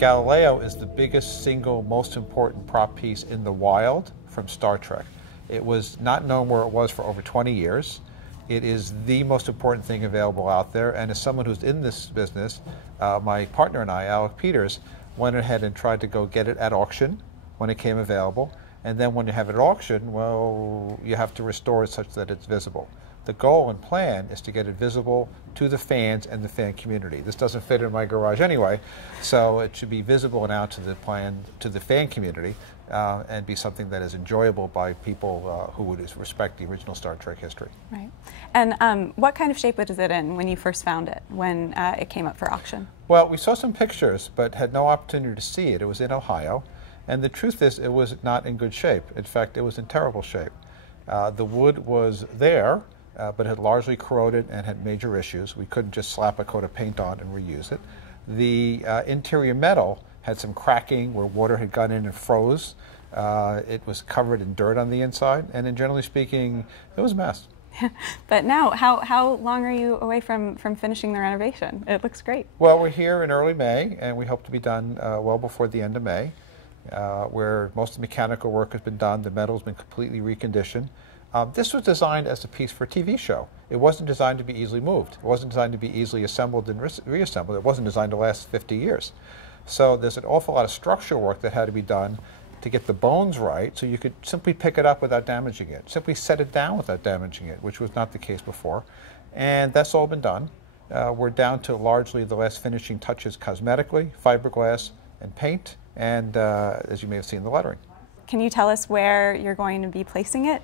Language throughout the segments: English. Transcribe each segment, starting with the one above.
Galileo is the biggest single most important prop piece in the wild from Star Trek. It was not known where it was for over 20 years. It is the most important thing available out there, and as someone who's in this business, my partner and I, Alec Peters, went ahead and tried to go get it at auction when it came available, and then when you have it at auction, well, you have to restore it such that it's visible. The goal and plan is to get it visible to the fans and the fan community. This doesn't fit in my garage anyway, so it should be visible and out to the fan community, and be something that is enjoyable by people who would respect the original Star Trek history. Right. And what kind of shape was it in when you first found it, when it came up for auction? Well, we saw some pictures, but had no opportunity to see it. It was in Ohio, and the truth is, it was not in good shape. In fact, it was in terrible shape. The wood was there, but had largely corroded and had major issues. We couldn't just slap a coat of paint on and reuse it. The interior metal had some cracking where water had gone in and froze. It was covered in dirt on the inside, and generally speaking, it was a mess. But now, how long are you away from finishing the renovation? It looks great. Well, we're here in early May, and we hope to be done well before the end of May, where most of the mechanical work has been done. The metal's been completely reconditioned. This was designed as a piece for a TV show. It wasn't designed to be easily moved. It wasn't designed to be easily assembled and reassembled. It wasn't designed to last 50 years. So there's an awful lot of structural work that had to be done to get the bones right, so you could simply pick it up without damaging it, simply set it down without damaging it, which was not the case before. And that's all been done. We're down to largely the last finishing touches cosmetically, fiberglass and paint, and as you may have seen, the lettering. Can you tell us where you're going to be placing it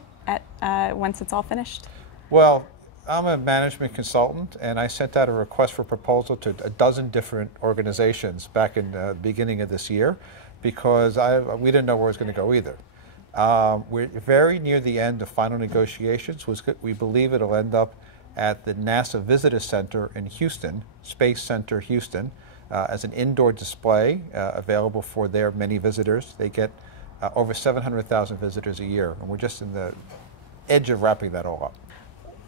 once it's all finished? Well, I'm a management consultant, and I sent out a request for proposal to a dozen different organizations back in the beginning of this year, because we didn't know where it was going to go either. We're very near the end of final negotiations. We believe it'll end up at the NASA Visitor Center in Houston, Space Center Houston, as an indoor display available for their many visitors. They get over 700,000 visitors a year, and we're just in the edge of wrapping that all up.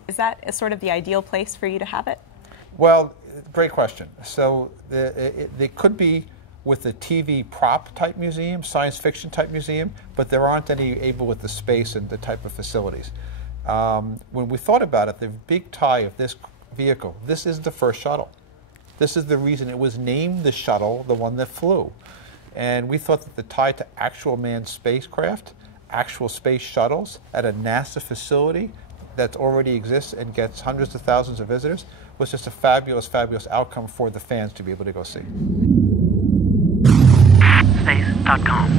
Is that sort of the ideal place for you to have it? Well, great question. So they could be with a TV prop type museum, science fiction type museum, but there aren't any able with the space and the type of facilities. When we thought about it, the big tie of this vehicle, this is the first shuttle. This is the reason it was named the shuttle, the one that flew. And we thought that the tie to actual manned spacecraft, actual space shuttles at a NASA facility that already exists and gets hundreds of thousands of visitors was just a fabulous, fabulous outcome for the fans to be able to go see. Space.com